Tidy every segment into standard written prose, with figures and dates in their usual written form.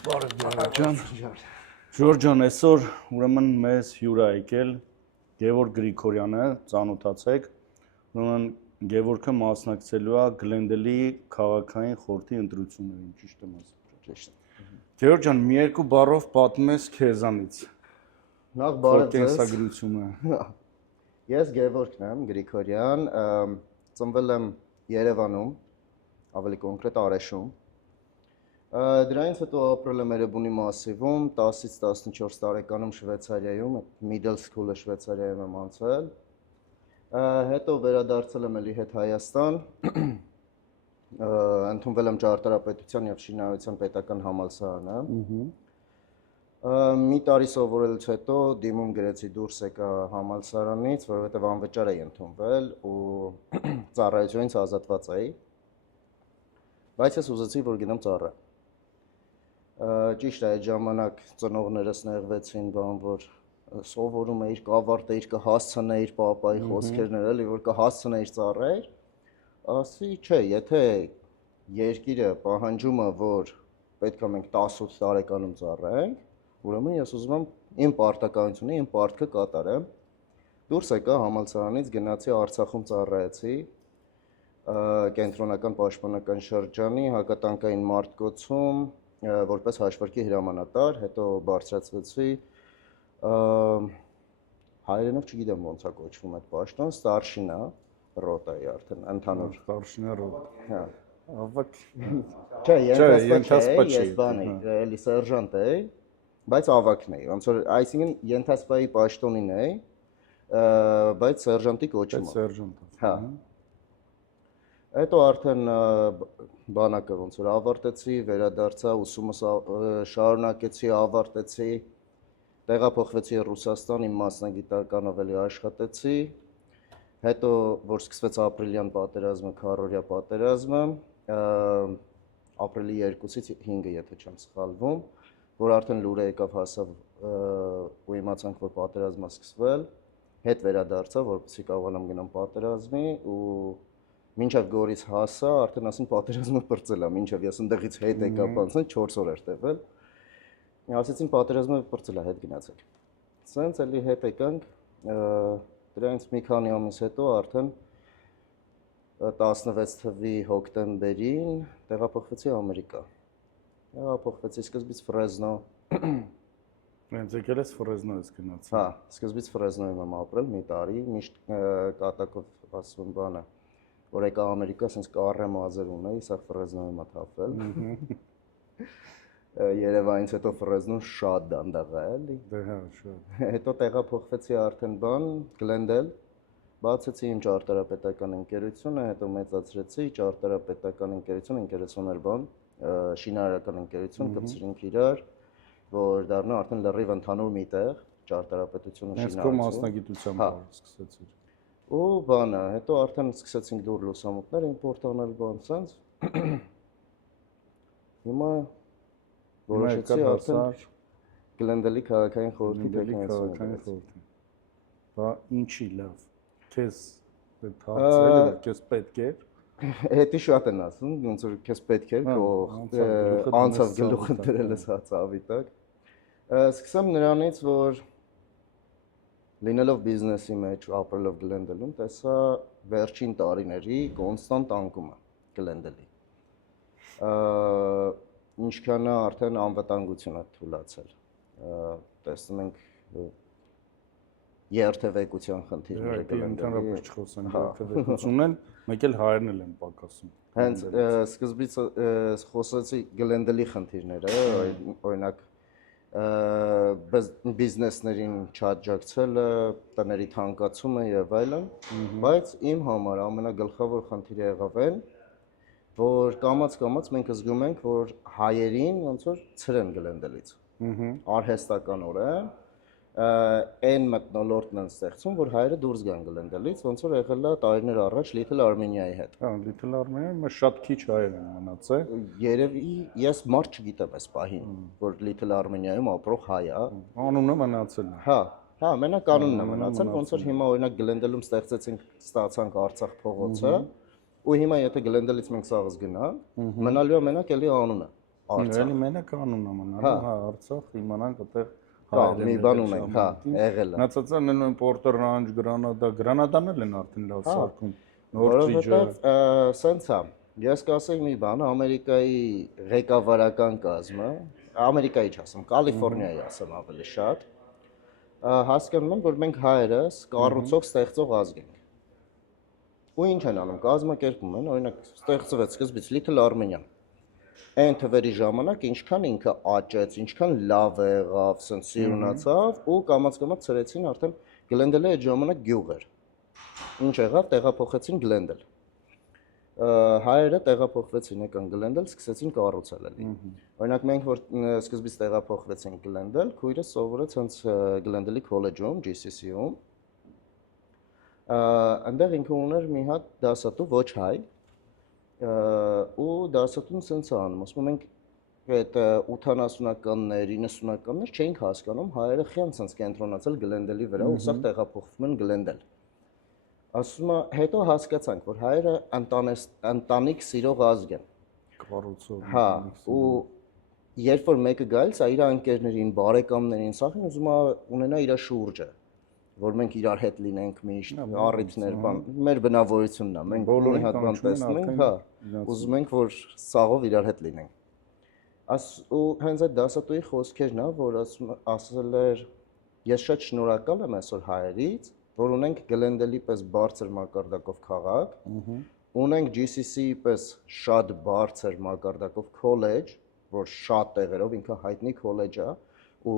Բարև Գևորգ ջան։ Ժորժ ջան, այսօր ուրեմն մեզ հյուր ա եկել Գևորգ Գրիգորյանը, ծանոթացեք։ Ուրեմն Գևորգը մասնակցելու է Գլենդելի քաղաքային խորհրդի ընտրություններին, ճիշտ եմ ասում։ Ճիշտ։ Գևորգ ջան, մի երկու բառով պատմես քեզանից։ Նախ բարև ձեզ։ Կենսագրությունը։ Ես Գևորգն եմ, Գրիգորյան, ծնվել եմ Երևանում, ավելի կոնկրետ Արեշում։ Դրանից հետո ապրել եմ Էրեբունի մասիվում, 10-ից 14 տարեկանում Շվեյցարիայում, middle school-ը Շվեյցարիայում եմ անցել։ Հետո վերադարձել եմ էլի հետ Հայաստան, ընդունվել եմ ճարտարապետության եւ շինարարության պետական համալսարանը։ Մի տարի սովորելուց հետո դիմում գրեցի դուրս եկա համալսարանից, որովհետեւ անվճար էի ընդունվել ու ծառայությունից ազատված էի։ Բայց ես ուզեցի, որ գնամ ծառայ։ Ճիշտ է, այդ ժամանակ ծնողներս նեղվեցին, բան որ սովորում էիր, կավարտեիր, կհասցնեիր պապայի խոսքերն էր, էլի որ կհասցնեիր ծառայել, ասի, չէ, եթե երկիրը պահանջում է, որ պետք է մենք 18 տարեկանում ծառայենք, ուրեմն ես ուզում եմ իմ պարտականությունը, իմ պարտքը կատարեմ։ Դուրս եկա համալսարանից, գնացի Արցախում ծառայեցի, կենտրոնական պաշտպանական շրջանի հակատանկային մարտկոցում որպես հաշվարկի հրամանատար, հետո բարձրացվեցի հայերենով չգիտեմ ոնց է կոչվում այդ պաշտոն, ստարշինա ռոտայի արդեն ընդհանուր Ստարշինա ռոտա։ Հա։ Ավակ։ Չէ, ենթասպա ես բան էի, էլի սերժանտ էի, բայց ավակն էի, ոնց որ այսինքն ենթասպայի պաշտոնին էի, բայց սերժանտի կոչում է։ Սերժանտ։ Հա։ Հետո արդեն բանակը ոնց որ ավարտեցի, վերադարձա, ուսումը շարունակեցի, ավարտեցի, տեղափոխվեցի Ռուսաստան, իմ մասնագիտականով էլի աշխատեցի, հետո որ սկսվեց ապրիլյան պատերազմը, քառօրյա պատերազմը, ապրիլի 2-ից 5-ը, եթե չեմ սխալվում, որ արդեն լուրը եկավ հասավ ու իմացանք, որ պատերազմը սկսվել, հետ վերադարձա, որպեսզի կարողանամ գնամ պատերազմի ու մինչև Գորիս հասա, արդեն ասին պատերազմը պրծել է, մինչև ես ընդեղից հետ եկա, բանցն 4 օր էր տևել։ Ասեցին պատերազմը պրծել է, հետ գնացեք։ Սենց էլի հետ եկանք, դրանից մի քանի ամիս հետո արդեն 16 թվականի հոկտեմբերին տեղափոխվեցի Ամերիկա։ Տեղափոխվեցի սկզբից Ֆրեզնո։ Հենց եկել ես Ֆրեզնո ես գնացել։ Հա, սկզբից Ֆրեզնոյում եմ ապրել մի տարի, միշտ կատակով ասում բանը որ եկա Ամերիկա, ասենց կարե մազեր ունեի, սա Ֆրեզնոյում է թափել։ Երևանից հետո Ֆրեզնոն շատ դանդաղ է, էլի։ Դե հա, շատ։ Հետո տեղափոխվեցի արդեն բան, Գլենդել, բացեցի իմ ճարտարապետական ընկերությունը, հետո մեծացրեցի ճարտարապետական ընկերություն էր բան, շինարարական ընկերություն, կպցրինք իրար, որ դառնա արդեն լրիվ ընդհանուր մի տեղ, ճարտարապետությունը շինարարություն։ Հենց քո մասնագիտությամբ սկսեցիր։ Ու բանը, հետո արդեն սկսեցինք դուր լուսամուտներ իմպորտ անել բան, սենց։ Հիմա որոշեցի արդեն Գլենդելի քաղաքային խորհրդի պետքանացում։ Բա ինչի լավ։ Քեզ դարձել է, քեզ պետք է։ Հետի շատ են ասում, ոնց որ քեզ պետք է, անցավ գլուխը դրել ես ծավի տակ։ Սկսեմ նրանից, որ լինելով բիզնեսի մեջ, ապրելով Գլենդելում, տեսա վերջին տարիների կոնստանտ անկումը Գլենդելի։ Ինչքան է արդեն անվտանգությունը թուլացել։ Տեսնում ենք երթևեկության խնդիրները Գլենդելի։ Ընդհանրապես չխոսենք երթևեկությունն, մեկ էլ հայերն են պակասում։ Հենց սկզբից խոսեցի Գլենդելի խնդիրները, օրինակ բիզնեսներին չաջակցելը, տների թանկացումը եւ այլն, բայց իմ համար ամենագլխավոր խնդիրը եղավ այն, որ կամաց-կամաց մենք զգում ենք, որ հայերին ոնց որ ցրեն Գլենդելից։ Արհեստականորեն այն մտնոլորտն են ստեղծում, որ հայերը դուրս գան Գլենդելից, ոնց որ եղել է տարիներ առաջ Little Armenia-ի հետ։ Հա, Little Armenia-ը շատ քիչ հայեր են մնացել։ Երևի ես մարդ չգիտեմ այս պահին, որ Little Armenia-ում ապրող հայ է։ Անունը մնացել է։ Հա, մենակ անունն է մնացել, ոնց որ հիմա օրինակ Գլենդելում ստացանք Արցախ փողոցը, ու հիմա եթե Գլենդելից մենք սաղս գնանք, մնալու է մենակ էլի անունը։ Արցախ։ Էլի մենակ անուն ամանալ, հա, Արցախ, իմանանք այդտեղ Կա, մի բան ունենք, հա, եղել է։ Նացածան նույն Porter Ranch, Granada-ն էլ են արդեն լավ սարքում։ Որովհետև սենց է, ես կասեի մի բան, Ամերիկայի ղեկավարական կազմը, Ամերիկայի չասեմ, Կալիֆոռնիայի ասեմ ավելի շատ, հասկանում են, որ մենք հայերս կառուցող ստեղծող ազգ ենք։ Ու ինչ են անում, կազմակերպում են, օրինակ ստեղծվեց սկզբից Little Armenia։ Այն թվերի ժամանակ ինչքան ինքը աճեց, ինչքան լավ եղավ, սենց սիրունացավ ու կամաց-կամաց ծրեցին արդեն Գլենդելը այդ ժամանակ գյուղ էր։ Ինչ եղավ, տեղափոխեցին Գլենդել։ Հայերը տեղափոխվեցին եկան Գլենդել, սկսեցին կառուցել էլի։ Օրինակ մենք որ սկզբից տեղափոխվեցինք Գլենդել, քույրս սովորեց հենց Գլենդելի քոլեջում, GCC-ում։ Այնտեղ ինքը ուներ մի հատ դասատու ոչ հայ, ու դասատուն սենց անում, ասում ենք այդ 80-ականներ, 90-ականներ չէինք հասկանում հայերը խիան սենց կենտրոնացել Գլենդելի վրա, ու սա տեղափոխվում են Գլենդել։ Ասում է, հետո հասկացանք, որ հայերը ընտանիք սիրող ազգ են։ Կառուցող։ Հա, ու երբ որ մեկը գալիս է իր ընկերներին, բարեկամներին, սախին ուզում է ունենա իր շուրջը, որ մենք իրար հետ լինենք միշտ, առիթներ, բան, մեր բնավորությունն է, մենք մի հատ բան տեսնում ենք, հա, ուզում ենք, որ սաղով իրար հետ լինենք։ Ու հենց այդ դասատուի խոսքերն է, որ ասել էր, ես շատ շնորհակալ եմ այսօր հայերից, որ ունենք Գլենդելի պես բարձր մակարդակով քաղաք, ունենք GCC-ի պես շատ բարձր մակարդակով քոլեջ, որ շատ տեղերով ինքը հայտնի քոլեջ է, ու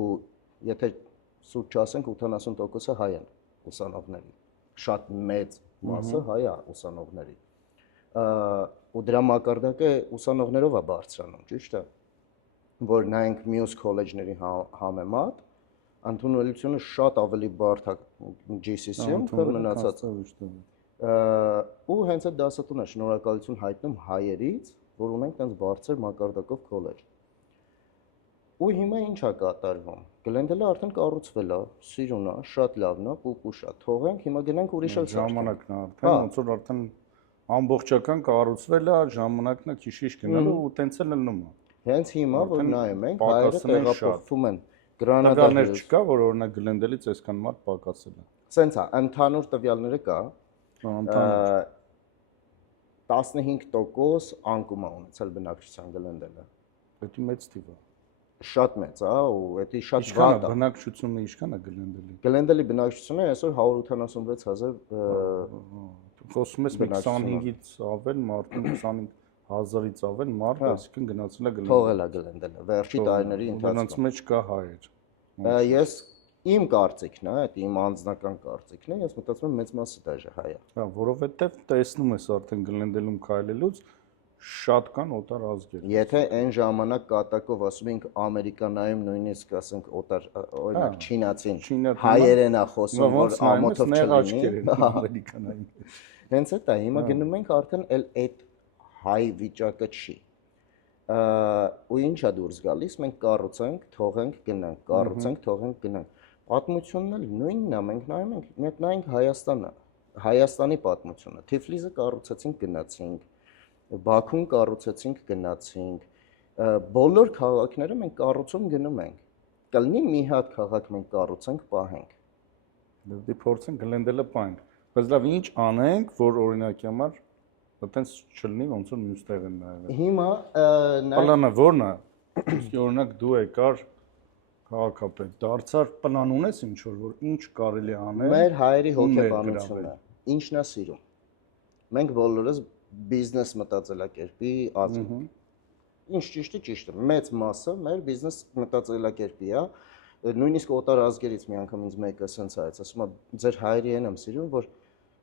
եթե սուրճ չասենք 80%-ը հայ են ուսանողների, շատ մեծ մասը հայ է ուսանողների, ու դրա մակարդակը ուսանողներով է բարձրանում, ճիշտ է, որ նայենք մյուս քոլեջների համեմատ, ընդունելությունը շատ ավելի բարդ է GCC-ում, քան մնացած։ Ու հենց այդ դասատուն է շնորհակալություն հայտնում հայերից, որ ունենք տենց բարձր մակարդակով քոլեջ։ Ու հիմա ինչ է կատարվում։ Գլենդելը արդեն կառուցվել է, սիրուն է, շատ լավն է, պուպուշ է։ Թողենք, հիմա գնանք ուրիշ էլ ժամանակն է արդեն, ոնց որ արդեն ամբողջական կառուցվել է, ժամանակն է քիչ-քիչ գնալու ու տենց էլ լնում է։ Հենց հիմա որ նայում ենք, հայերը տեղափոխվում են Գրանադա։ Տվյալներ չկա, որ օրինակ Գլենդելից այսքան մարդ պակասել է։ Սենց է, ընդհանուր տվյալները կա։ 15% անկում է ունեցել բնակչության Գլենդելը։ Դա մեծ թիվ է։ Շատ մեծ է, ու դա շատ Ինչքան է վատ է։ բնակչությունը, ինչքան է Գլենդելի։ Գլենդելի բնակչությունը այսօր 186,000 Խոսում ես մի 25-ից ավել մարդ, 25,000-ից ավել մարդ, այսինքն գնացել է Գլենդել։ Թողել է Գլենդելը վերջի տարիների ընթացքում։ Նրանց մեջ կա հայեր։ Ես իմ կարծիքն է, դա իմ անձնական կարծիքն է, ես մտածում եմ մեծ մասը դաժե հայ է։ Հա, որովհետև տեսնում ես արդեն Գլենդելում քայլելուց շատ կան օտար ազգեր։ Եթե այն ժամանակ կատակով ասում ենք Ամերիկանայում նույնիսկ ասենք օտար, օրինակ չինացին, հայերեն է խոսում, որ ամոթով չլինի, Ամերիկանայում։ հենց այդ է, հիմա գնում ենք արդեն այդ հայ վիճակը չի։ Ու ինչա դուրս գալիս, մենք կառուցենք, թողենք, գնանք, կառուցենք, թողենք, գնանք։ Պատմությունն էլ նույնն է, մենք նայում ենք, նայենք Հայաստանը, Հայաստանի պատմությունը։ Թիֆլիսը կառուցեցինք, գնացինք, Բաքուն կառուցեցինք, գնացինք, բոլոր քաղաքները մենք կառուցում գնում ենք։ Կլինի մի հատ քաղաք մենք կառուցենք, պահենք։ Դե փորձենք Գլենդելը պահենք։ Բայց լավ, ինչ անենք, որ օրինակի համար այտենց չլինի, ոնց որ մյուս տեղ են նայել։ Հիմա պլանը ո՞րն է։ Օրինակ դու եկար քաղաքապետ, դարձար պլան ունես ինչ որ ինչ կարելի անել։ Մեր հայերի հոգեբանությունը ինչն է սիրում։ Մենք բոլորս բիզնես մտածելակերպի ազգ ենք։ Ինչ ճիշտ է, ճիշտ է։ Մեծ մասը մեր բիզնես մտածելակերպի է։ Նույնիսկ օտար ազգերից մի անգամ ինձ մեկը ասենց այց, ասում է, ձեր հայերին եմ սիրում, որ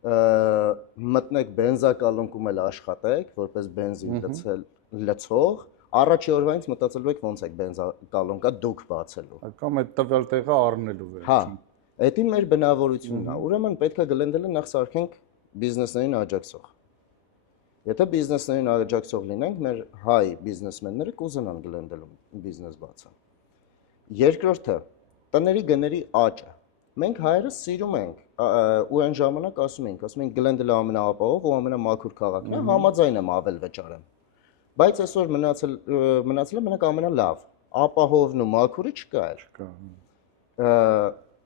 մտնեք բենզակալոնքում էլ աշխատեք, որպես բենզին լցող, առաջի օրվանից մտածելու եք ոնց եք բենզակալոնկա դուք բացելու։ Կամ այդ տվյալ տեղը առնելու վերջին։ Հա, դա մեր բնավորությունն է։ Ուրեմն պետք է Գլենդելը նախ սարքենք բիզնեսներին աջակցող։ Եթե բիզնեսներին աջակցող լինենք, մեր հայ բիզնեսմենները կուզենան Գլենդելում բիզնես բացան։ Երկրորդը, տների գների աճը։ Մենք հայերս սիրում ենք ու այն ժամանակ ասում ենք Գլենդելը ամենաապահով ու ամենամաքուր քաղաքն է, համաձայն եմ ավել վճարեմ։ Բայց այսօր մնացել է մենակ ամենալավ, ապահովն ու մաքուրը չկա էր։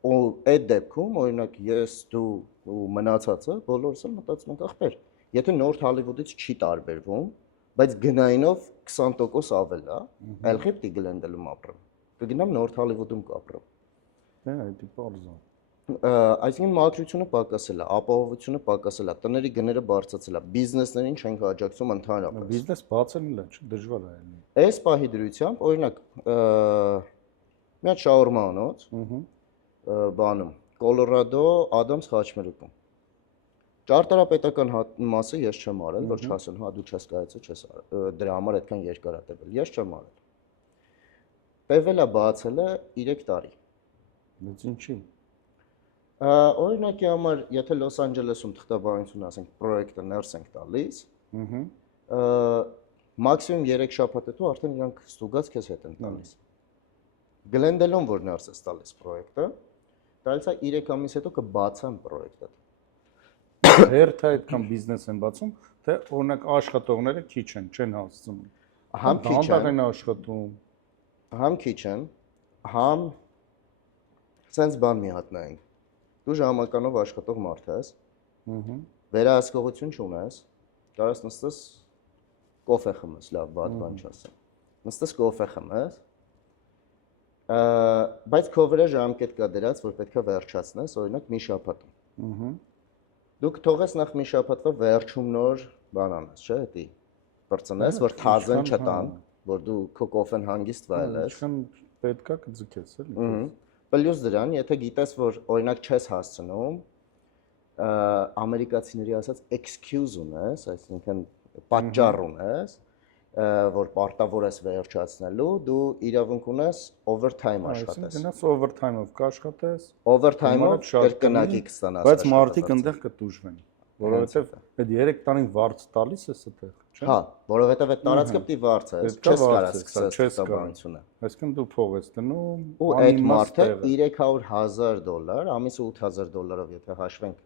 Ու այդ դեպքում օրինակ ես դու ու մնացածը բոլորս էլ մտածում ենք ախպեր, եթե Նորթ Հոլիվուդից չի տարբերվում, բայց գնայինով 20% ավել է, այլ խիպտի Գլենդելում ապրեմ։ Կգնամ Նորթ Հոլիվուդում կապրեմ։ Դա է պարզա։ Այսինքն մաքրությունը պակասել է, ապահովությունը պակասել է, տների գները բարձրացել է, բիզնեսներին չենք աջակցում ընդհանրապես։ Բիզնես բացելն է, չէ, դժվար է։ Այս պահի դրությամբ, օրինակ, մի հատ շաուրմա անոց, բանում, Կոլորադո Ադամս խաչմերուկում։ Ճարտարապետական մասը ես չեմ արել, որ չասեն, հա դու չես կայացել, չես դրա համար այդքան երկար է տևել։ Ես չեմ արել։ Տևել է բացել է 3 տարի։ Բայց ինչի։ Օրինակի համար, եթե Լոս Անջելեսում թղթաբանություն ասենք, պրոյեկտը ներս ենք տալիս, մաքսիմում 3 շաբաթ հետո արդեն իրանք ստուգած քեզ հետ են տալիս։ Գլենդելում որ ներս ես տալիս պրոյեկտը, տալիս է 3 ամիս հետո կբացեն պրոյեկտը։ Հերթը այդքան բիզնես են բացում, թե օրինակ աշխատողները քիչ են, չեն հասցնում։ Համ քիչ են աշխատում, համ քիչ են, համ sense բան մի հատ նայենք։ Դու ժամականով աշխատող մարդ ես, վերահսկողություն չունես, կարաս նստես կոֆե խմես, լավ, բադ բան չասեմ։ Նստես կոֆե խմես, բայց քո վրա ժամկետ կա դրած, որ պետքա վերջացնես, օրինակ մի շաբաթում։ Դու կթողես նախ մի շաբաթվա վերջում նոր բան անես, չէ՞, դի բրցնես, որ թազեն չտան, որ դու քո կոֆեն հանգիստ վայելես։ Ինչքան պետքա կձգես, էլի։ Պլյուս դրան, եթե գիտես, որ օրինակ չես հասցնում, ամերիկացիների ասած excuse ունես, այսինքն պատճառ ունես, որ պարտավոր ես վերջացնելու, դու իրավունք ունես overtime աշխատես։ Այսինքն գնաս overtime-ով կաշխատես, overtime-ով կրկնակի կստանաս։ բայց մարդիկ այնտեղ կտուժվեն, որովհետև այդ 3 տարին վարձ տալիս ես այդտեղ, չէ՞։ Հա, որովհետև այդ տարածքը պիտի վարձես, չես կարա սկսես թղթաբանությունը։ Այսինքն դու փող ես դնում, ու այդ մարդը $300,000, ամիսը $8,000-ով եթե հաշվենք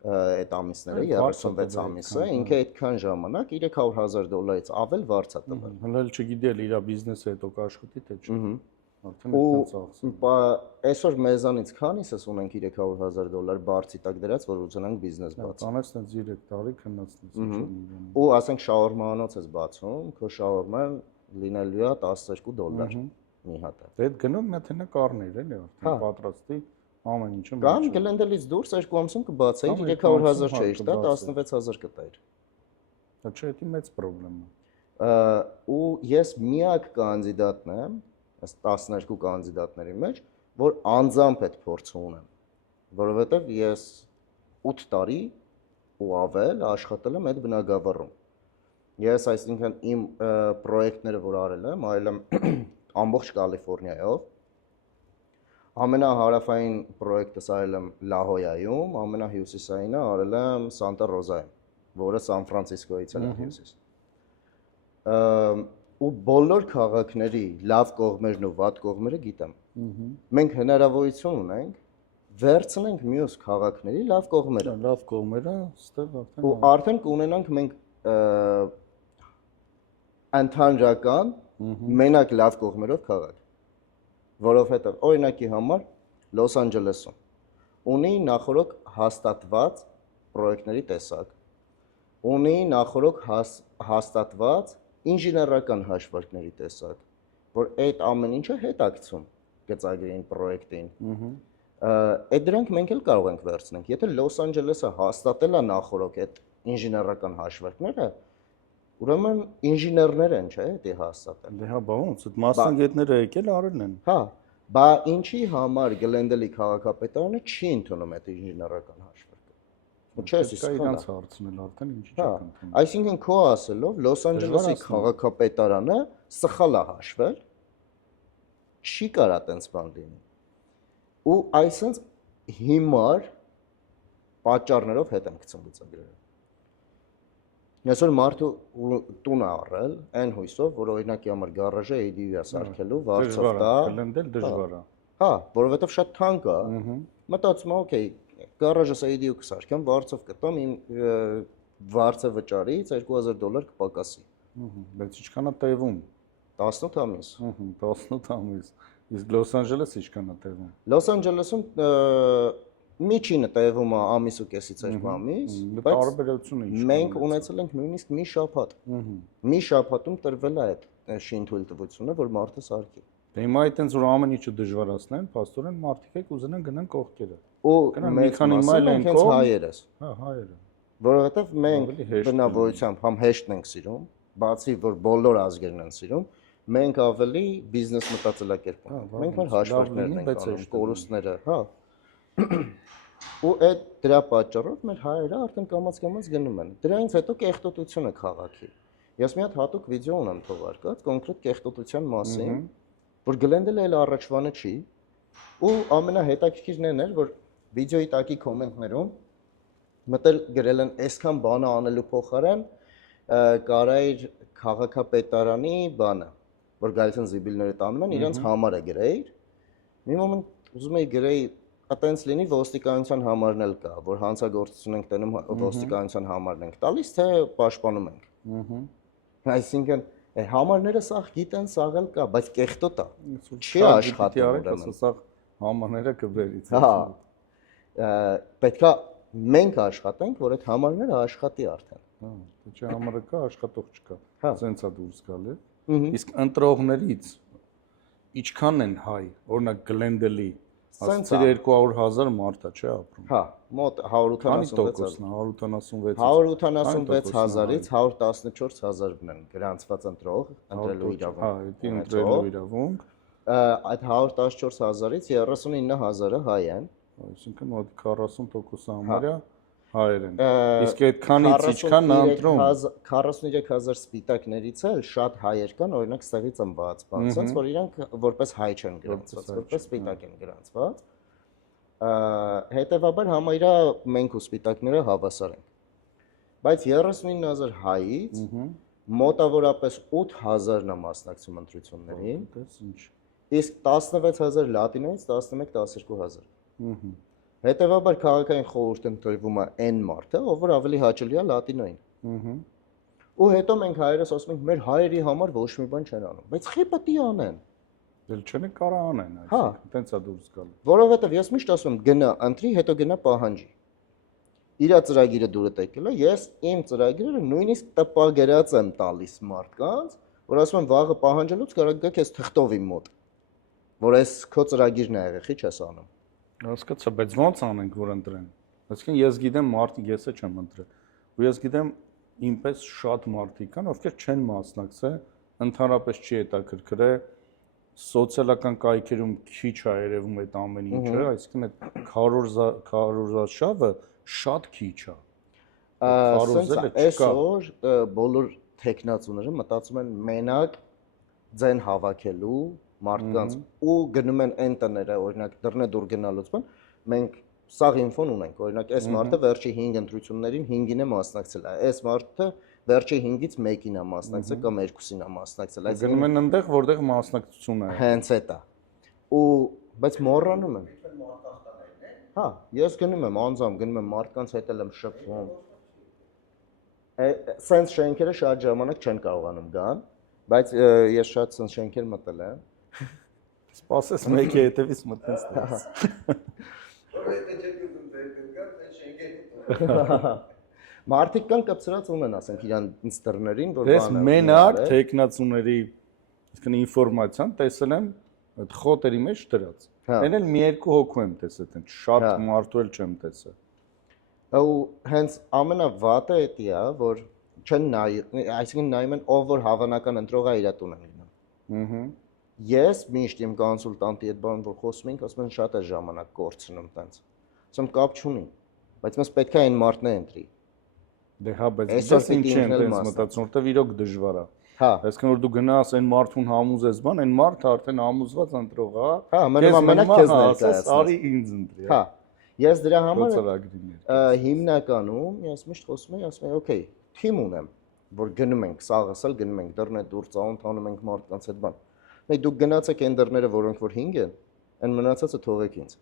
այդ ամիսները 36 ամիսը, ինքը այդքան ժամանակ $300,000-ից ավել վարձ է տվել։ Հələ չգիտի էլ իր բիզնեսը հետո կաշխատի թե չէ։ Ու այսօր մեզանից քանիսս ունենք $300,000 բարձի տակ դրած, որ ուզենանք բիզնես բացել։ Անես տենց 3 տարի քննածնես։ Ու ասենք շաուրմանոց ես բացում, քո շաուրման լինելու է $12 մի հատը։ Դե այդ գնում նա թենա կառներ էլի, արդեն պատրաստի ամեն ինչը։ Կամ Գլենդելից դուրս 2 ամսում կբացեի 300,000 չէի տա, 16,000 կտայր։ Դա չէ, դա մեծ խնդրեմ է։ Ու ես միակ կանդիդատն եմ, այս 12 կանդիդատների մեջ, որ անձամբ այդ փորձը ունեմ, որովհետև ես 8 տարի ու ավել աշխատել եմ այդ բնակավարում։ Ես այսինքն իմ պրոյեկտները, որ արել եմ, արել եմ ամբողջ Կալիֆոռնիայով։ Ամենահարավային պրոյեկտս արել եմ Լահոյայում, ամենահյուսիսայինը արել եմ Սանտա Ռոզայում, որը Սան Ֆրանցիսկոյից է հյուսիս։ Ու բոլոր քաղաքների լավ կողմերն ու վատ կողմերը գիտեմ։ Մենք հնարավորություն ունենք վերցնենք մյուս քաղաքների լավ կողմերը։ Լավ կողմերը, ստեղ արդեն։ Ու արդեն կունենանք մենք ընդհանրական մենակ լավ կողմերով քաղաք։ Որովհետև օրինակի համար Լոս Անջելեսում ունի նախորոք հաստատված պրոյեկտների տեսակ, ունի նախորոք հաստատված ինժեներական հաշվարկների տեսակ, որ այդ ամեն ինչը հետաքցում գծագրին պրոյեկտին։ Այդ դրանք մենք էլ կարող ենք վերցնենք։ Եթե Լոս Անջելեսը հաստատել է նախորոք այդ ինժեներական հաշվարկները, ուրեմն ինժեներներ են, չէ՞, դա հաստատել։ Դե հա, բա ոնց, այդ մասնագետները եկել արել են։ Հա, բա ինչի համար Գլենդելի քաղաքապետարանը չի ընդունում այդ ինժեներական հաշվարկը։ Ու չես իսկ իրանց հարցնել արդեն ինչի չեք ընդունում։ Այսինքն քո ասելով Լոս Անջելեսի քաղաքապետարանը սխալ է հաշվել, չի կարա տենց բան լինի։ Ու այսինքն հիմար պատճառներով հետ եմ գցում գծագրերը։ Այսօր մարդու տուն է առել, այն հույսով, որ օրինակի համար գարաժը ADU է սարքելու, վարձով տա։ Գլենդել դժվար է։ Հա, որովհետև շատ թանկ է։ Մտածում եմ, օքեյ, գարաժս ADU կսարքեմ, վարձով կտամ, իմ վարձը վճարից $2,000 կպակասի։ Բայց ինչքան է տևում։ 18 ամիս։ 18 ամիս։ Իսկ Լոս Անջելեսը ինչքան է տևում։ Լոս Անջելեսում միջինը տևում է ամիս ու կեսից 2 ամիս, բայց տարբերությունը ինչ։ Մենք ունեցել ենք նույնիսկ մի շաբաթ։ Մի շաբաթում տրվել է այդ շինթույլտվությունը, որ մարդը սարքի։ Դե հիմա այտենց որ ամեն ինչը դժվարացնեն, փաստորեն մարդիկ եք ուզենան գնան կողքերը։ Ու մի քանի մայլ են կողմ։ հայերս։ Հա, հայերը։ Որովհետև մենք բնավորությամբ համ հեշտն ենք սիրում, բացի որ բոլոր ազգերն են սիրում, մենք ավելի բիզնես մտածելակերպ ունենք։ Մենք մեր հաշվարկներն ենք անում, կորուստները, հա։ Ու այդ դրա պատճառով մեր հայերը արդեն կամաց-կամաց գնում են։ Դրանից հետո կեղտոտությունը քաղաքի։ Ես մի հատ հատուկ վիդեո ունեմ թողարկած կոնկրետ կեղտոտության մասին, որ Գլենդելը էլ առաջվանը չի, ու ամենահետաքրքիրն էր, որ վիդեոյի տակի կոմենտներում մտել գրել են այսքան բանը անելու փոխարեն կարա իր քաղաքապետարանի բանը, որ գալիս են զիբիլները տանում են, իրենց համարը գրեիր։ Մի մոմենտ ուզում էի գրեի Այտենց լինի ոստիկանության համարն էլ կա, որ հանցագործություն ենք տենում ոստիկանության համարն ենք տալիս, թե պաշտպանում ենք։ Այսինքն համարները սաղ գիտեն, սաղ էլ կա, բայց կեղտոտ է։ Չի աշխատում ուրեմն։ Սաղ համարները կբերից։ Հա։ Պետքա մենք աշխատենք, որ այդ համարները աշխատի արդեն։ Հա, չէ համարը կա, աշխատող չկա։ Հա։ Սենց է դուրս գալի։ Իսկ ընտրողներից ինչքան են հայ, օրինակ Գլենդելի Սենց 200,000 մարդ է, չէ՞ ապրում։ Հա, մոտ 186,000։ 186,000-ից 114,000-ն են գրանցված ընտրող, ընտրելու իրավունք։ Հա, դա ընտրելու իրավունք։ Այդ 114,000-ից 39,000-ը հայ են։ Այսինքն մոտ 40% համարյա հայեր են։ Իսկ այդքանից ինչքան ընտրում։ 43,000 սպիտակներից էլ շատ հայեր կան, օրինակ ստեղից ծնված, բանցած, որ իրանք որպես հայ չեն գրանցված, որպես սպիտակ են գրանցված։ Հետևաբար համարյա մենք ու սպիտակները հավասար ենք։ Բայց 39,000 հայից մոտավորապես 8,000-ն է մասնակցում ընտրություններին։ Իսկ 16,000 լատինոից 11-12,000։ Հետևաբար քաղաքային խորհուրդն ընտրվում է այն մարդը, ով որ ավելի հաճելի է լատինոին։ Ու հետո մենք հայերս ասում ենք, մեր հայերի համար ոչ մի բան չեն անում, բայց խի պետք է անեն։ Դել չեն կարա անեն, հա, այդպես է դուրս գալու։ Որովհետև ես միշտ ասում եմ, գնա ընտրի, հետո գնա պահանջի։ Իրա ծրագիրը դուրը տեկել է, ես իմ ծրագիրը նույնիսկ տպագրած եմ տալիս մարդկանց, որ ասում եմ վաղը պահանջելուց կարող գա քեզ թղթով իմ մոտ, որ այս քո ծրագիրն է եղել, ի՞նչ ես անում։ Հասկացա, բայց ո՞նց անենք, որ ընտրեն։ Այսինքն ես գիտեմ մարդիկ, ես չեմ ընտրել։ Ու ես գիտեմ ինպես շատ մարդիկ կան, ովքեր չեն մասնակցել, ընդհանրապես չի հետաքրքրել, սոցիալական կայքերում քիչ է երևում այդ ամեն ինչը, այսինքն այդ քարոզաշավը շատ քիչ է։ Այսօր բոլոր տեխնացուները մտածում են մենակ ձեն հավաքելու մարդկանց ու գնում են այն տները, օրինակ դռնե դուր գնալուց բան, մենք սաղ ինֆոն ունենք, օրինակ այս մարդը վերջի 5 ընտրություններին 5-ին է մասնակցել, այս մարդը վերջի 5-ից 1-ին է մասնակցել կամ 2-ին է մասնակցել, այսինքն գնում են այնտեղ, որտեղ մասնակցություն է։ Հենց այդ է։ Ու բայց մոռանում են։ Հա, ես գնում եմ անձամբ, գնում եմ մարդկանց հետ եմ շփվում։ Սենց շենքերը շատ ժամանակ չեն կարողանում գան, բայց ես շատ սենց շենքեր մտել եմ։ Սպասես մեկի հետևից մտնես դες։ Մարդիկ կան կպցրած ունեն, ասենք իրանց դռներին, որ բանը։ Դες մենակ տեխնացուների, այսինքն ինֆորմացիան տեսել եմ այդ խոտերի մեջ դրած։ Այն էլ մի երկու հոգու եմ տեսել, այդպես շատ մարդու էլ չեմ տեսել։ Ու հենց ամենավատը էդի է, որ չեն նայում, այսինքն նայում են ով որ հավանական ընտրող է իր տուն են գնում։ Ես միշտ իմ կոնսուլտանտի հետ բան որ խոսում ենք, ասում են շատ է ժամանակ կորցնում տենց։ Ասում կապ չունի, բայց մենք պետք է այն մարդն է ընտրի։ Դե հա, բայց դա ինչ են տենց մտածում, որտեվ իրոք դժվար է։ Հա, այսինքն որ դու գնաս այն մարդուն համոզես բան, այն մարդը արդեն համոզված ընտրող է։ Հա, մենակ քեզ ներկայացնես։ Արի ինձ ընտրի։ Հա, ես դրա համար հիմնականում ես միշտ խոսում եմ, ասում եմ, օքեյ, թիմ ունեմ, որ գնում ենք, սաղասել գնում ենք, դռնե դուր ծանոթ անում ենք մարդկանց հետ բան։ Մենք դուք գնացեք այն դռները, որոնք որ 5 են, այն մնացածը թողեք ինձ։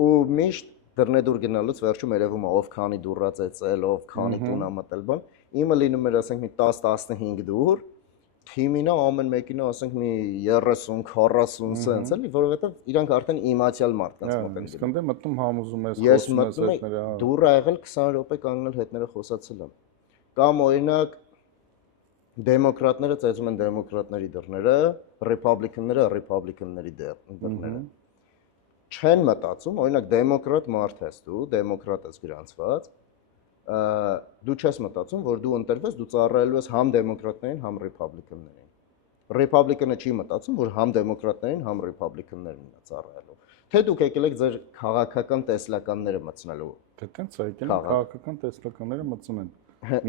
Ու միշտ դռնե դուր գնալուց վերջում երևում է ով քանի դուռած է ծել, ով քանի տուն է մտել բան։ իմը լինում էր ասենք մի 10-15 դուր, թիմինը ամեն մեկինը ասենք մի 30-40 սենց էլի, որովհետև իրանք արդեն իմացիալ մարդկանց մոտ են Իսկ ընդ մտնում համոզում ես, ես խոսում ես մտնում հետները, եմ դուրը եղել 20 րոպե կանգնել հետները խոսացել եմ։ Կամ օրինակ դեմոկրատները ծեծում են դեմոկրատների դռները, ռեփաբլիկանները ռեփաբլիկանների դռները։ Չեն մտածում, օրինակ դեմոկրատ մարդ ես դու, դեմոկրատ ես գրանցված, դու չես մտածում, որ դու ընտրվես, դու ծառայելու ես համ դեմոկրատներին, համ ռեփաբլիկաններին։ Ռեփաբլիկանը չի մտածում, որ համ դեմոկրատներին, համ ռեփաբլիկաններին է ծառայելու։ Թե դուք եկել եք ձեր քաղաքական տեսլականները մտցնելու։ Թե տենց է, եկել են քաղաքական տեսլականները մտցում են։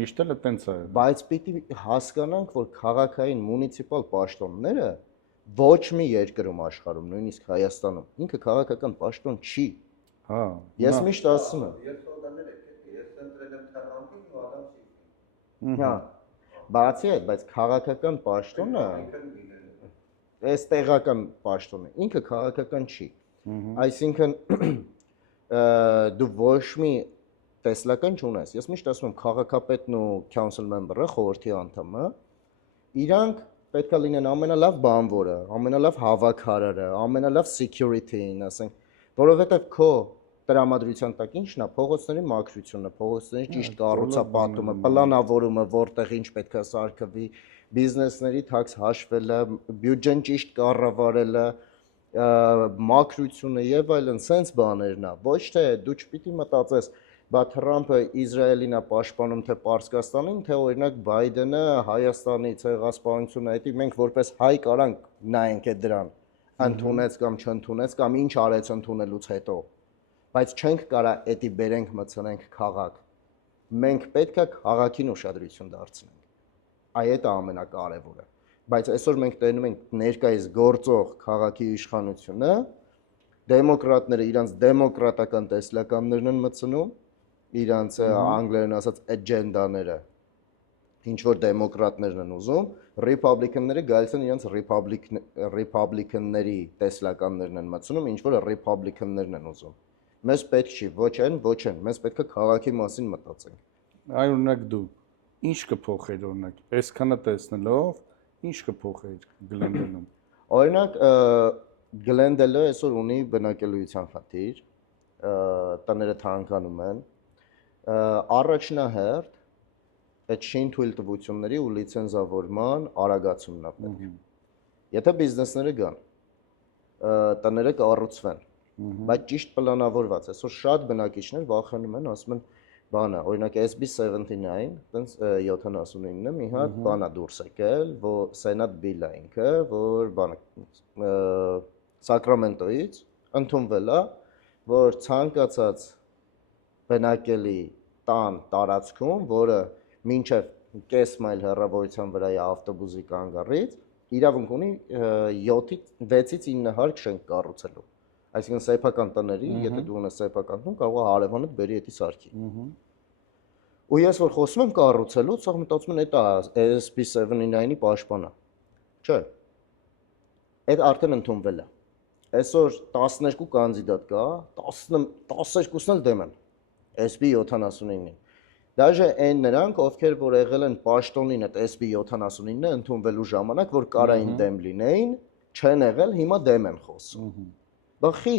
Միշտ էլ տենց է։ Բայց պիտի հասկանանք, որ քաղաքային մունիցիպալ պաշտոնները ոչ մի երկրում աշխարհում, նույնիսկ Հայաստանում, ինքը քաղաքական պաշտոն չի։ Հա։ Ես միշտ ասում եմ։ Ես ընտրել եմ Թռամփին ու Ադամ Սմիթին։ Հա։ Բացի այդ, բայց քաղաքական պաշտոնը այս տեղական պաշտոնը ինքը քաղաքական չի։ Այսինքն դու ոչ մի տեսլական չունես։ Ես միշտ ասում եմ քաղաքապետն ու council member-ը, խորհրդի անդամը, իրանք պետք է լինեն ամենալավ բանվորը, ամենալավ հավաքարարը, ամենալավ security-ին, ասենք, որովհետև քո տրամադրության տակ ինչն է, փողոցների մաքրությունը, փողոցների ճիշտ կառուցապատումը, պլանավորումը, որտեղ ինչ պետք է սարքվի, բիզնեսների թաքս հաշվելը, բյուջեն ճիշտ կառավարելը, մաքրությունը եւ այլն, սենց բաներն է։ Ոչ թե դու չպիտի մտածես, բա Թրամփը Իսրայելին է պաշտպանում թե Պարսկաստանին, թե օրինակ Բայդենը Հայաստանի ցեղասպանությունը, դա մենք որպես հայ կարանք նայենք այդ դրան, ընդունեց կամ չընդունեց կամ ինչ արեց ընդունելուց հետո, բայց չենք կարա դա բերենք մտցնենք քաղաք։ Մենք պետք է քաղաքին ուշադրություն դարձնենք։ Այդ է ամենակարևորը։ Բայց այսօր մենք տենում ենք ներկայիս գործող քաղաքի իշխանությունը, դեմոկրատները իրանց դեմոկրատական տեսլականներն են մտցնում, իրանց անգլերեն ասած էջենդաները, ինչ որ դեմոկրատներն են ուզում, ռեփաբլիկանները գալիս են իրանց ռեփաբլիկանների տեսլականներն են մտցնում, ինչ որ ռեփաբլիկաններն են ուզում։ Մեզ պետք չի ոչ այն, մեզ պետք է քաղաքի մասին մտածենք։ Այ օրինակ դու ինչ կփոխեր օրինակ, այսքանը տեսնելով, ինչ կփոխեր Գլենդելում։ Օրինակ Գլենդելը այսօր ունի բնակելիության խնդիր, տները թանկանում են, առաջնահերթ այդ շին թույլտվությունների ու լիցենզավորման արագացումն է պետք։ Եթե բիզնեսները գան, տները կառուցվեն, բայց ճիշտ պլանավորված, այսօր շատ բնակիչներ վախենում են, ասում են, բանա, օրինակ SB79, տենց 79-ը մի հատ բանա դուրս եկել, որ Senate bill է ինքը, որ բանը Սակրամենտոից ընդունվել է, որ ցանկացած բնակելի տան տարածքում, որը մինչև կես մայլ հեռավորության վրա է ավտոբուսի կանգառից, իրավունք ունի 7-ից 6-ից 9 հարկ շենք կառուցելու։ Այսինքն սեփական տների, եթե դու ունես սեփական տուն, կարող է հարևանդ բերի էդի սարքի։ Ու ես որ խոսում եմ կառուցելու, ցող մտածում եմ դա SB79-ի պաշտպանա։ Չէ։ Այդ արդեն ընդունվել է։ Այսօր 12 կանդիդատ կա, 12-ն էլ դեմ են SB79-ին։ Դաժե այն նրանք, ովքեր որ եղել են պաշտոնին այդ SB79-ը ընդունվելու ժամանակ, որ կարային դեմ լինեին, չեն եղել, հիմա դեմ են խոսում։ Բախի,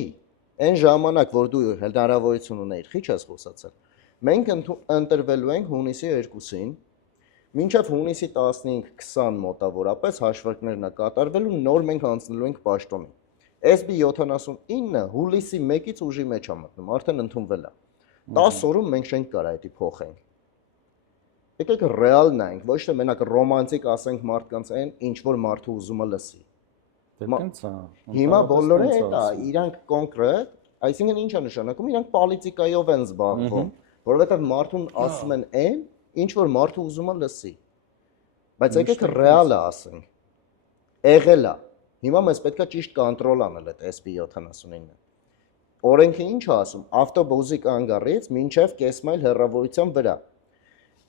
այն ժամանակ, որ դու հնարավորություն ունեիր, քիչ ես խոսացել։ Մենք ընտրվելու ենք հունիսի 2-ին, մինչև հունիսի 15-20 մոտավորապես հաշվարկներն է կատարվելու, նոր մենք անցնելու ենք պաշտոնին։ SB79-ը հուլիսի 1-ից ուժի մեջ է մտնում, արդեն ընդունվել է։ 10 օրում մենք չենք կարա դա փոխենք։ Եկեք ռեալ նայենք, ոչ թե մենակ ռոմանտիկ ասենք մարդկանց այն, ինչ որ մարդը ուզում է լսի։ Տենց է։ Հիմա բոլորը դա իրանք կոնկրետ, այսինքն ինչ է նշանակում, իրանք պոլիտիկայով են զբաղվում, որովհետև մարդուն ասում են այն, ինչ որ մարդը ուզում է լսի։ Բայց եկեք ռեալը ասենք։ Եղել է։ Հիմա մեզ պետքա ճիշտ կոնտրոլ անել այդ SB79-ը։ Օրենքը ինչ է ասում, ավտոբուսի կանգառից մինչև կես մայլ հեռավորության վրա։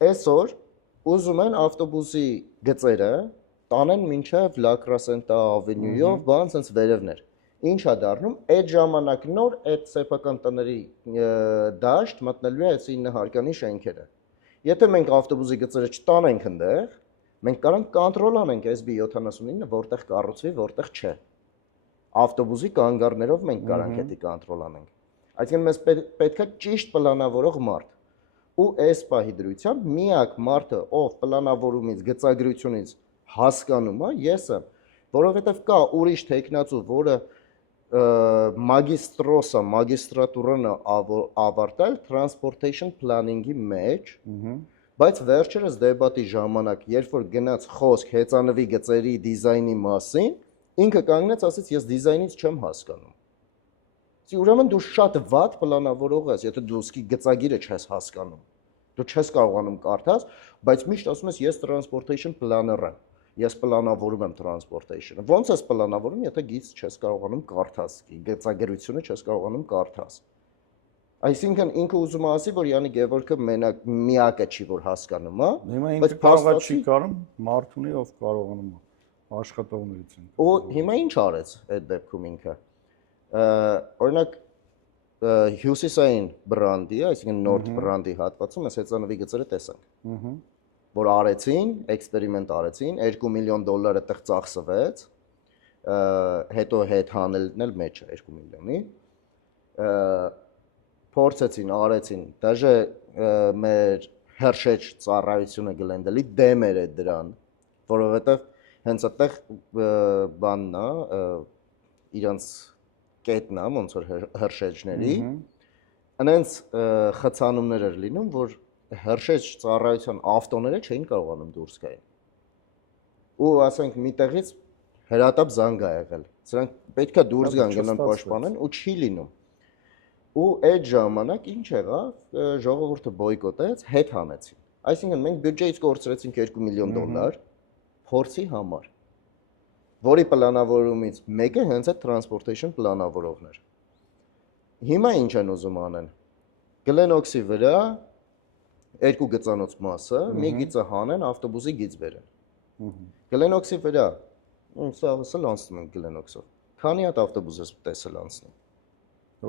Այսօր ուզում են ավտոբուսի գծերը տանեն մինչև La Crescenta Avenue-ով, բան sense վերևներ։ Ինչ է դառնում, այդ ժամանակ նոր այդ սեփական տների դաշտ մտնելու է այս 9 հարկանի շենքերը։ Եթե մենք ավտոբուսի գծերը չտանենք այնտեղ, մենք կարող կոնտրոլ անենք SB79-ը, որտեղ կառուցվի, որտեղ չէ։ Ավտոբուսի կանգառներով մենք կարող ենք դա կոնտրոլ անենք։ Այսինքն մեզ պետք է ճիշտ պլանավորող մարդ։ Ու այս պահի դրությամբ միակ մարդը, ով պլանավորումից, գծագրությունից հասկանում է, ես եմ, որովհետև կա ուրիշ տեխնացու, որը մագիստրոսը, մագիստրատուրան ավարտել transportation planning-ի մեջ, բայց վերջերս դեբատի ժամանակ, երբ որ գնաց խոսք հեծանվի գծերի դիզայնի մասին, ինքը կանգնեց, ասեց, ես դիզայնից չեմ հասկանում։ Ուրեմն դու շատ վատ պլանավորող ես, եթե դու սկի գծագիրը չես հասկանում։ Դու չես կարողանում կարդալ, բայց միշտ ասում ես ես transportation planner եմ։ Ես պլանավորում եմ transportation-ը։ Ոնց ես պլանավորում, եթե գիծ չես կարողանում կարդալ, գծագրությունը չես կարողանում կարդալ։ Այսինքն ինքը ուզում է ասի, որ Յանի Գևորգը մենակ միակը չի, որ հասկանում է, հիմա ինքը կարողա չի կարում, մարդ ունի, ով կարողանում է աշխատողներից են։ Ու հիմա ինչ արեց այդ դեպքում ինքը։ Օրինակ հյուսիսային բրանդի, այսինքն նորդ բրանդի հատվածում ես հեծանվի գծերը տեսանք։ Որ արեցին, էքսպերիմենտ արեցին, $2 միլիոն այդտեղ ծախսվեց, հետո հետ հանելն էլ մեջը 2 միլիոնի։ Փորձեցին, արեցին, դաժե մեր հրշեջ ծառայությունը Գլենդելի դեմ էր դրան, որովհետև հենց այդտեղ բանն է, իրանց կետն է, ոնց որ հրշեջների, այնց խցանումներ էր լինում, որ հրշեջ ծառայության ավտոները չէին կարողանում դուրս գալ։ Ու ասենք միտեղից հրատապ զանգ ա եղել։ Սրանք պետքա դուրս գան, գնան պաշտպանեն ու չի լինում։ Ու այդ ժամանակ ինչ եղավ, ժողովուրդը բոյկոտեց, հետ հանեցին։ Այսինքն մենք բյուջեից կորցրեցինք $2 միլիոն փորձի համար, որի պլանավորումից մեկը հենց այդ transportation պլանավորողն էր։ Հիմա ինչ են ուզում անեն։ Գլենոքսի վրա երկու գծանոց մասը, մի գիծը հանեն, ավտոբուսի գիծ բերեն։ Գլենոքսի վրա, սա ասել անցնում ենք Գլենոքսով։ Քանի հատ ավտոբուս ես տեսել անցնում։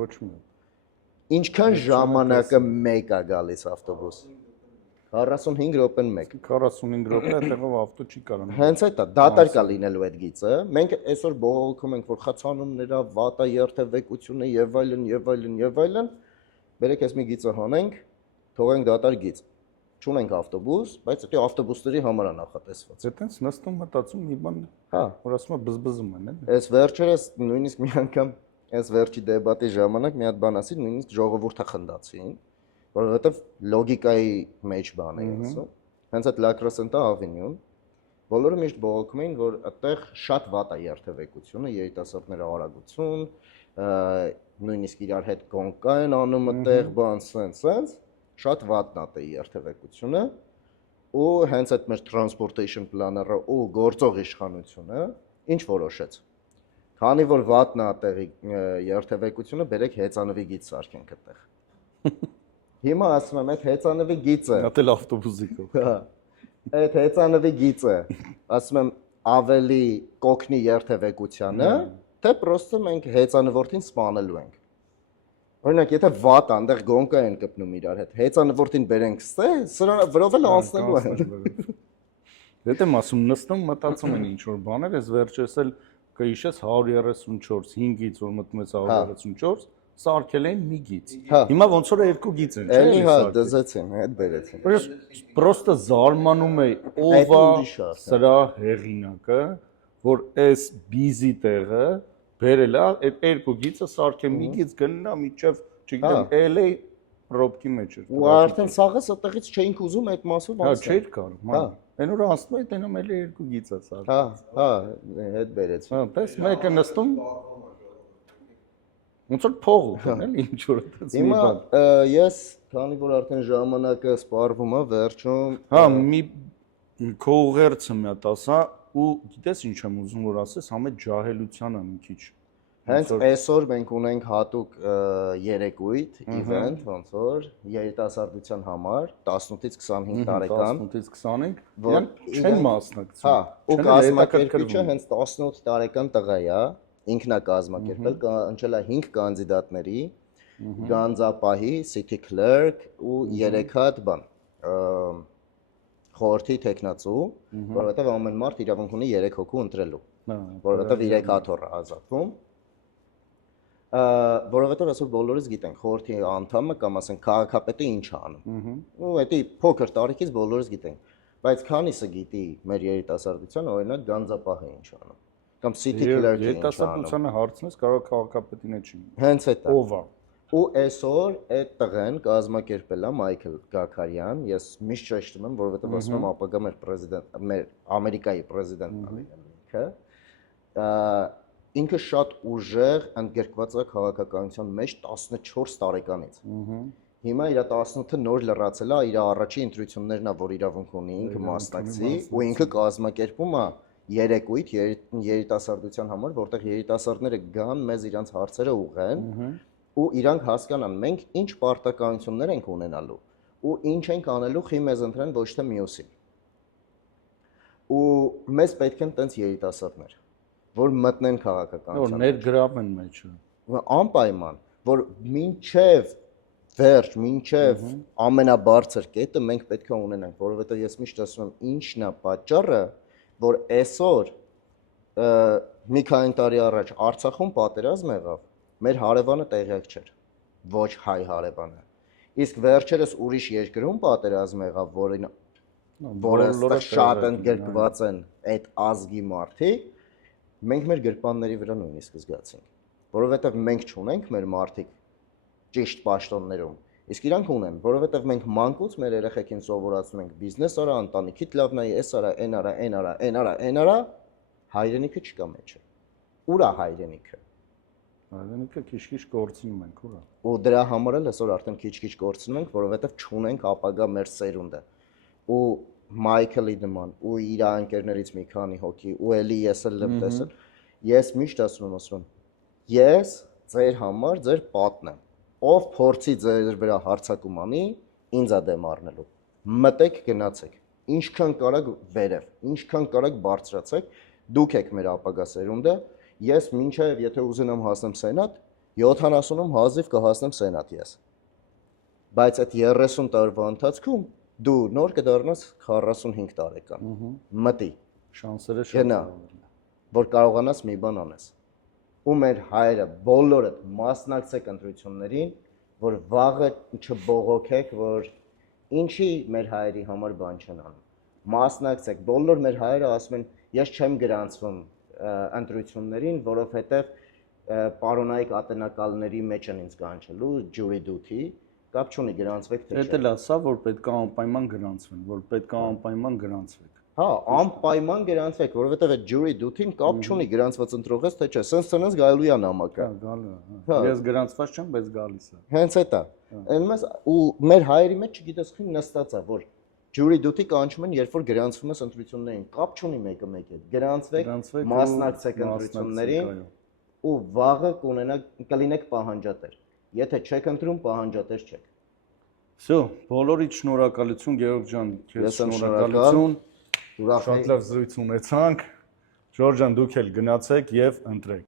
Ոչ մի։ Ինչքան ժամանակը մեկ է գալիս ավտոբուս։ 45 րոպեն մեկ։ 45 րոպե այդտեղով ավտո չի կարող։ Հենց այդ է, դատարկ է լինելու այդ գիծը։ Մենք այսօր բողոքում ենք, որ խցանումները, վատա երթևեկությունը եւ այլն եւ այլն եւ այլն։ Բերեք այս մի գիծը հանենք, թողենք դատարկ գիծ։ Չունենք ավտոբուս, բայց դա ավտոբուսների համար է նախատեսված։ Այդտենց նստում մտածում մի բան, հա, որ ասում է բզբզում են, էլի։ Այս վերջերս նույնիսկ մի անգամ այս վերջի դեբատի ժամանակ մի հատ բան ասի, նույնիսկ ժողովուրդը խնդացին, որովհետև լոգիկայի մեջ բան է ասում։ Հենց այդ La Crescenta Avenue-ն բոլորը միշտ բողոքում էին, որ այդտեղ շատ վատ է երթևեկությունը, երիտասարդները արագություն, նույնիսկ իրար հետ կոնկա են անում այդտեղ, բան սենց, շատ վատն է այդտեղ երթևեկությունը, ու հենց այդ մեր transportation planner-ը ու գործող իշխանությունը ինչ որոշեց։ Քանի որ վատն է այդտեղի երթևեկությունը, բերեք հեծանվի գիծ սարքենք այդտեղ։ Հիմա ասում եմ, այդ հեծանվի գիծը, Հատել ավտոբուսի կողմ։ հա, այդ հեծանվի գիծը, ասում եմ, ավելի կոգնի երթևեկությանը, թե պրոստը մենք հեծանվորդին սպանելու ենք։ Օրինակ, եթե վատ է, այնտեղ գոնկա են կպնում իրար հետ, հեծանվորդին բերենք ստե, սրա վրով էլ անցնելու են։ Դե ասում նստում մտածում են ինչ որ բաներ, այս վերջերս էլ կհիշես 134, 5-ից որ մտնում ես 134, սարքել են մի գիծ։ Հիմա ոնց որ երկու գիծ են, չէ՞։ Էլի հա, դզեցին, հետ բերեցին։ Պրոստը զարմանում է ով է սրա հեղինակը, որ այս բիզի տեղը բերել է, այդ երկու գիծը սարքել մի գիծ գնա միջև, չգիտեմ, LA ռոբկի մեջ էր։ Ու արդեն սաղս այդտեղից չէինք ուզում այդ մասով անցնել։ Հա, անցնել։ չէր կարող, հա։ Այն որ անցնում է, տենում էլի երկու գիծ է սարքել։ Հա, հետ բերեցին։ Հա, տես մեկը նստում ոնց որ փող ուտեն, էլի ինչ որ այդպես մի բան։ Հիմա ես, քանի որ արդեն ժամանակը սպառվում է, վերջում Հա, մի քո ուղերձը մի հատ ասա ու գիտես ինչ եմ ուզում որ ասես, համե ջահելությանը մի քիչ։ Հենց այսօր մենք ունենք հատուկ երեկույթ, event, ոնց որ երիտասարդության համար 18-ից 25 տարեկան, 18-ից 25, որ չեն մասնակցում։ հա, ու կազմակերպիչը հենց 18 տարեկան տղա է, ինքն է կազմակերպել, ընչել է 5 կանդիդատների, գանձապահի, city clerk ու 3 հատ բան, խորհրդի տեխնացու, որովհետև ամեն մարդ իրավունք ունի 3 հոգու ընտրելու, որովհետև 3 հաթոռ է ազատվում, որովհետև այսօր բոլորս գիտենք խորհրդի անդամը կամ ասենք քաղաքապետը ինչ է անում։ Ու դա փոքր տարիքից բոլորս գիտենք, բայց քանիսը գիտի մեր երիտասարդության օրինակ գանձապահը ինչ է անում, կամ city clerk-ը ինչ է անում։ Երիտասարդությանը հարցնես կարող քաղաքապետին է չի։ Հենց այդ է։ Ով է։ Ու այսօր այդ տղեն կազմակերպել է Մայքլ Գաքարյան, ես միշտ շեշտում եմ, որովհետև ասում եմ ապագա մեր պրեզիդենտ, մեր Ամերիկայի պրեզիդենտն է ինքը, ինքը շատ ուժեղ ընդգրկված է քաղաքականության մեջ 14 տարեկանից։ Հիմա իր 18-ը նոր լրացել է, իր առաջի ընտրություններն է, որ իրավունք ունի ինքը մասնակցի, ու ինքը կազմակերպում է երեկույթ երիտասարդության համար, որտեղ երիտասարդները գան, մեզ իրանց հարցերը ուղղեն, ու իրանք հասկանան մենք ինչ պարտականություններ ենք ունենալու ու ինչ ենք անելու խի մեզ ընտրեն ոչ թե մյուսին։ Ու մեզ պետք են տենց երիտասարդներ, որ մտնեն քաղաքականության։ Որ ներգրավեն մեջը։ Անպայման, որ մինչև վերջ, մինչև ամենաբարձր կետը մենք պետք է ունենանք, որովհետև ես միշտ ասում եմ, ինչն է պատճառը, որ այսօր մի քանի տարի առաջ Արցախում պատերազմ եղավ, մեր հարևանը տեղյակ չէր, ոչ հայ հարևանը։ Իսկ վերջերս ուրիշ երկրում պատերազմ եղավ, որը շատ ընդգրկված են այդ ազգի մարդիկ, մենք մեր գրպանների վրա նույնիսկ զգացինք, որովհետև մենք չունենք մեր մարդիկ ճիշտ պաշտոններում, իսկ իրանք ունեն, որովհետև մենք մանկուց մեր երեխեքին սովորացնում ենք բիզնես արա, ընտանիքիդ լավն է, էս արա, այն արա, այն արա, այն արա, այն արա, հայրենիքը չկա մեջը։ Ուր է հայրենիքը։ Հայրենիքը քիչ-քիչ կորցնում ենք, ուրա։ Ու դրա համար էլ այսօր արդեն քիչ-քիչ կորցնում ենք, որովհետև չունենք ապագա մեր սերունդը։ Ու Մայքլի նման, ու իր անկերներից մի քանի հոգի, ու էլի ես էլ եմ տեսել, ես միշտ ասում եմ, ես ձեր համար ձեր պատն եմ, ով փորձի ձեր վրա հարձակում անի, ինձ է դեմ առնելու։ Մտեք գնացեք, ինչքան կարաք վերև, ինչքան կարաք բարձրացեք, դուք եք մեր ապագա սերունդը։ Ես մինչև եթե ուզենամ հասնեմ սենատ, 70-ում հազիվ կհասնեմ սենատ ես։ Բայց այդ 30 տարվա ընթացքում դու նոր կդառնաս 45 տարեկան։ Մտի։ Շանսերը շատ գնա, որ կարողանաս մի բան անես։ Ու մեր հայրը բոլորը մասնակցեք ընտրություններին, որ վաղը չբողոքեք, որ ինչի մեր հայերի համար բան չեն անում։ Մասնակցեք, բոլոր մեր հայերը ասում են, ես չեմ գրանցվում ընտրություններին, որովհետև պարոնայիկ ատենակալների մեջ են ինձ կանչելու ջուրի դութի, կապ չունի գրանցվեք թե չէ։ Դա էլ է սա, որ պետք է անպայման գրանցվեն, որ պետք է անպայման գրանցվեք։ Հա, անպայման գրանցվեք, որովհետև այդ ջուրի դութին կապ չունի գրանցված ընտրողից թե չէ, սենց գալու է նամակը։ Հա, գալու է։ Ես գրանցված չեմ, բայց գալիս է։ Հենց այդ է։ Այնպես ու մեր հայերի մեջ չգիտես խին նստած է, որ ջուրի դութի կանչում են, երբ որ գրանցվում ես ընտրություններին, կապ չունի մեկը մեկի հետ։ Գրանցվեք, մասնակցեք ընտրություններին ու վաղը կլինեք պահանջատեր։ Եթե չեք ընտրում, պահանջատեր չեք։ Всё, բոլորիդ շնորհակալություն Գեորգ ջան, քեզ շնորհակալություն։ Շատ լավ զրույց ունեցանք։ Ժորժ ջան, դուք էլ գնացեք եւ ընտրեք։